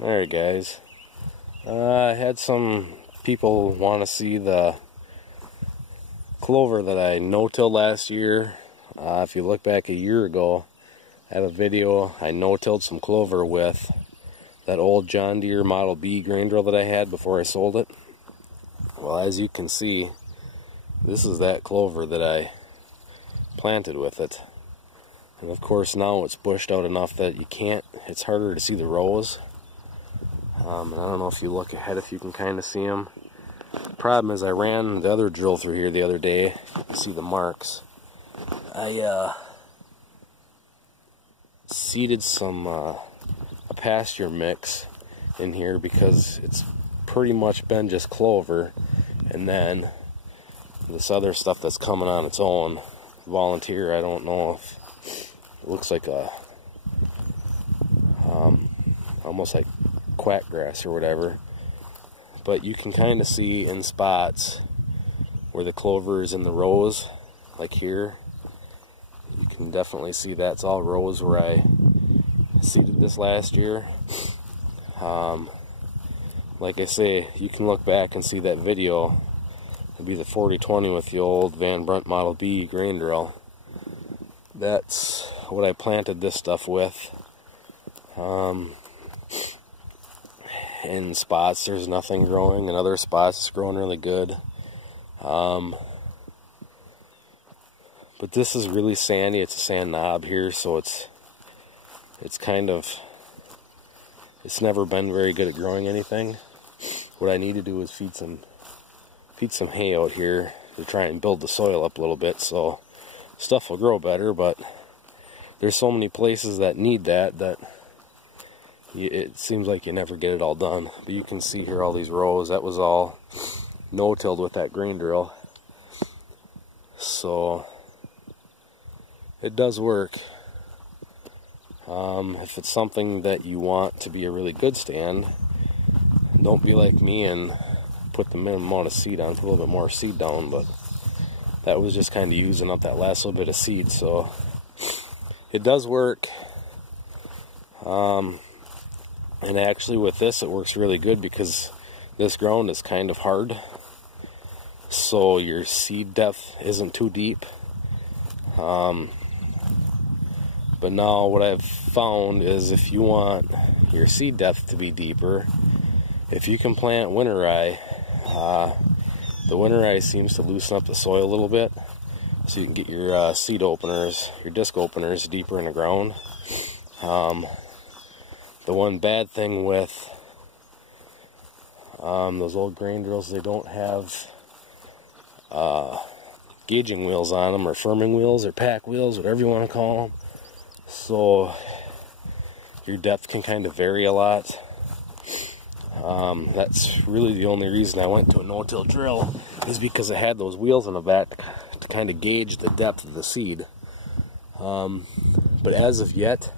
Alright guys, I had some people want to see the clover that I no-tilled last year. If you look back a year ago, I have a video I no-tilled some clover with that old John Deere Model B grain drill that I had before I sold it. Well, as you can see, this is that clover that I planted with it. And of course now it's bushed out enough that it's harder to see the rows. And I don't know if you look ahead if you can kind of see them. The problem is I ran the other drill through here the other day. You can see the marks. I seeded a pasture mix in here because it's pretty much been just clover, and then this other stuff that's coming on its own. Volunteer, I don't know if it looks like a almost like quack grass or whatever, but you can kind of see in spots where the clover is in the rows, like here. You can definitely see that's all rows where I seeded this last year. Like I say, you can look back and see that video. It'd be the 4020 with the old Van Brunt Model B grain drill. That's what I planted this stuff with. In spots there's nothing growing, in other spots it's growing really good. But this is really sandy. It's a sand knob here, so it's never been very good at growing anything. What I need to do is feed some hay out here to try and build the soil up a little bit so stuff will grow better, but there's so many places that need that it seems like you never get it all done. But you can see here all these rows, that was all no-tilled with that grain drill. So it does work. If it's something that you want to be a really good stand, don't be like me and put the minimum amount of seed on, put a little bit more seed down, but that was just kind of using up that last little bit of seed, so it does work. And actually with this it works really good because this ground is kind of hard, so your seed depth isn't too deep. But now what I've found is if you want your seed depth to be deeper, if you can plant winter rye, the winter rye seems to loosen up the soil a little bit, so you can get your seed openers, your disc openers deeper in the ground. The one bad thing with those old grain drills, they don't have gauging wheels on them, or firming wheels, or pack wheels, whatever you want to call them. So your depth can kind of vary a lot. That's really the only reason I went to a no-till drill, is because it had those wheels on the back to kind of gauge the depth of the seed. But as of yet,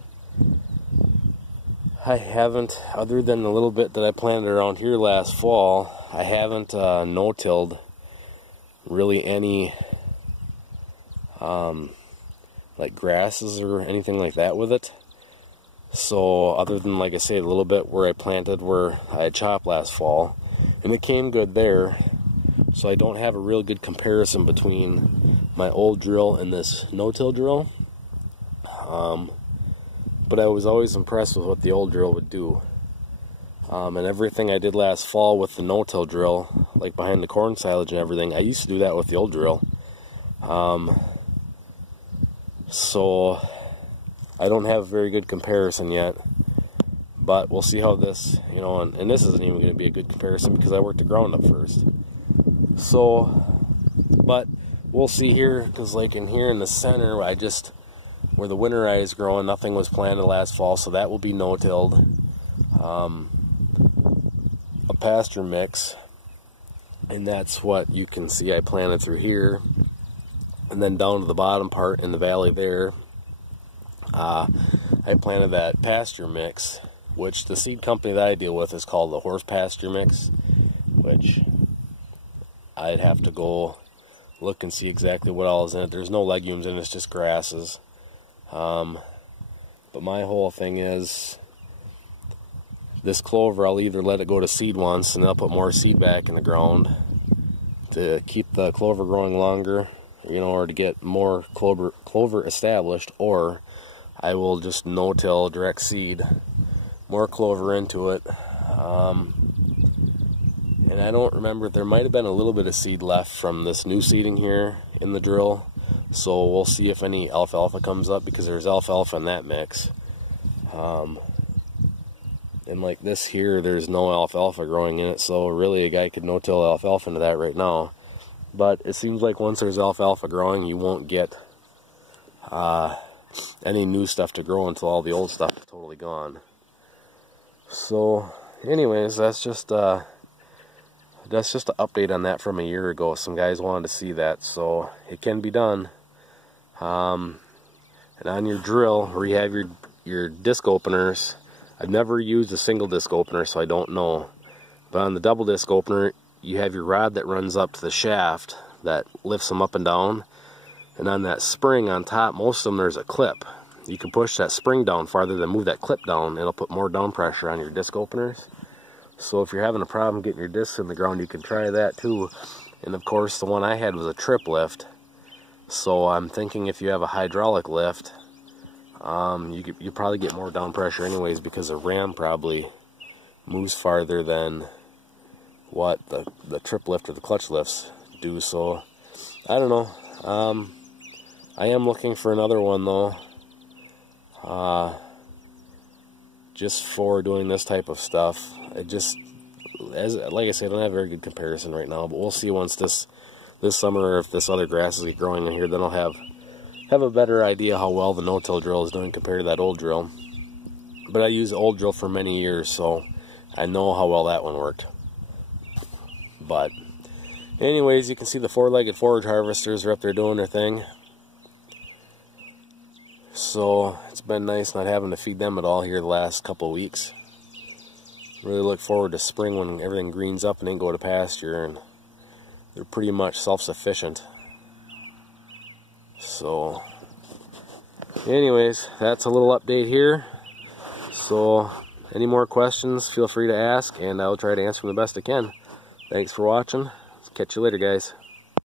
I haven't, other than the little bit that I planted around here last fall, I haven't no-tilled really any like grasses or anything like that with it. So other than, like I say, a little bit where I planted where I had chopped last fall, and it came good there, so I don't have a real good comparison between my old drill and this no-till drill. But I was always impressed with what the old drill would do. And everything I did last fall with the no-till drill, like behind the corn silage and everything, I used to do that with the old drill. So I don't have a very good comparison yet, but we'll see how this, and this isn't even going to be a good comparison because I worked the ground up first. So, but we'll see here, because like in here in the center, where the winter rye is growing, nothing was planted last fall, so that will be no-tilled. A pasture mix, and that's what you can see I planted through here. And then down to the bottom part in the valley there, I planted that pasture mix, which the seed company that I deal with is called the Horse Pasture Mix, which I'd have to go look and see exactly what all is in it. There's no legumes in it, it's just grasses. But my whole thing is this clover, I'll either let it go to seed once and I'll put more seed back in the ground to keep the clover growing longer, you know, or to get more clover established, or I will just no-till, direct seed more clover into it. And I don't remember, there might have been a little bit of seed left from this new seeding here in the drill, so we'll see if any alfalfa comes up, because there's alfalfa in that mix. And like this here, there's no alfalfa growing in it, so really a guy could no-till alfalfa into that right now. But it seems like once there's alfalfa growing, you won't get any new stuff to grow until all the old stuff is totally gone. So anyways, that's just an update on that from a year ago. Some guys wanted to see that, so it can be done. And on your drill, where you have your disc openers, I've never used a single disc opener, so I don't know. But on the double disc opener, you have your rod that runs up to the shaft that lifts them up and down. And on that spring on top, most of them, there's a clip. You can push that spring down farther than move that clip down. It'll put more down pressure on your disc openers. So if you're having a problem getting your discs in the ground, you can try that too. And of course, the one I had was a trip lift. So I'm thinking if you have a hydraulic lift, you probably get more down pressure anyways, because the ram probably moves farther than what the trip lift or the clutch lifts do. So I don't know. I am looking for another one though, just for doing this type of stuff. Like I said, I don't have a very good comparison right now, but we'll see once this summer, if this other grasses get growing in here, then I'll have a better idea how well the no-till drill is doing compared to that old drill. But I used the old drill for many years, so I know how well that one worked. But anyways, you can see the four-legged forage harvesters are up there doing their thing. So it's been nice not having to feed them at all here the last couple of weeks. Really look forward to spring when everything greens up and then go to pasture, and they're pretty much self-sufficient. So anyways, that's a little update here. So any more questions, feel free to ask, and I'll try to answer them the best I can. Thanks for watching. Catch you later, guys.